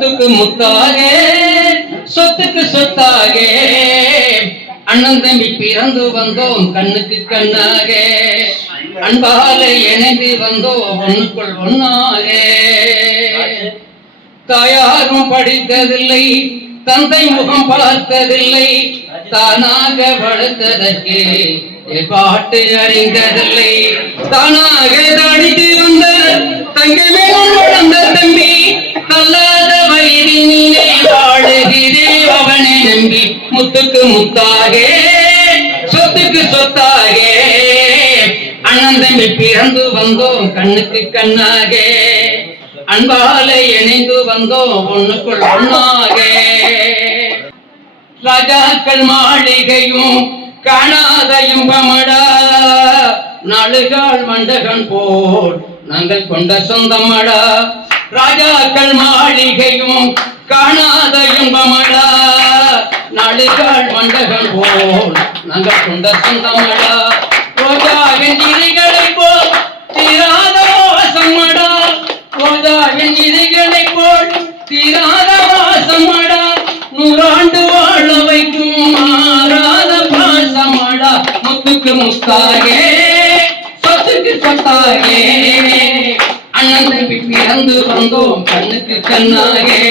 முத்துக்கு முத்தாகே சொத்துக்கு சொத்தாக. அண்ணன் தம்பி பிறந்து வந்தோம் கண்ணுக்கு கண்ணாக. அன்பால இணைந்து வந்தோம் ஒண்ணுக்குள் ஒண்ணாக. தாயாரும் படித்ததில்லை தந்தை முகம் பார்த்ததில்லை தானாக வளர்த்ததற்கு பாட்டு அறிந்ததில்லை. தானாக தாடித்து முத்துக்கு முத்தாக சொத்துக்கு சொத்தாக. அண்ணன் தம்பி பிறந்து வந்தோம் கண்ணுக்கு கண்ணாக. அன்பால இணைந்து வந்தோம் ஒண்ணுக்குள் ஒண்ணாக ராஜாக்கள் மாளிகையும் காணாத இன்பமடா. நாளுகால் மண்டகன் போல் நாங்கள் கொண்ட சொந்தமடா. ராஜாக்கள் மாளிகையும் காணாத இன்பமடா. நாளுகால் மண்டகன் போல் நாங்கள் கொண்ட சொந்தமடா. ரோஜாவின் இலைகளை போல் தீராத வாசமடா ரோஜாவின் இலைகளை போல் தீராத வாசமடா நூறாண்டு வாழ வைக்கும் மாறாத பாசமடா. முத்துக்கு முத்தாகே சொத்துக்கு சொத்தாகே அண்ணன் தம்பி பிறந்து வந்தோம் கண்ணுக்கு கண்ணாகே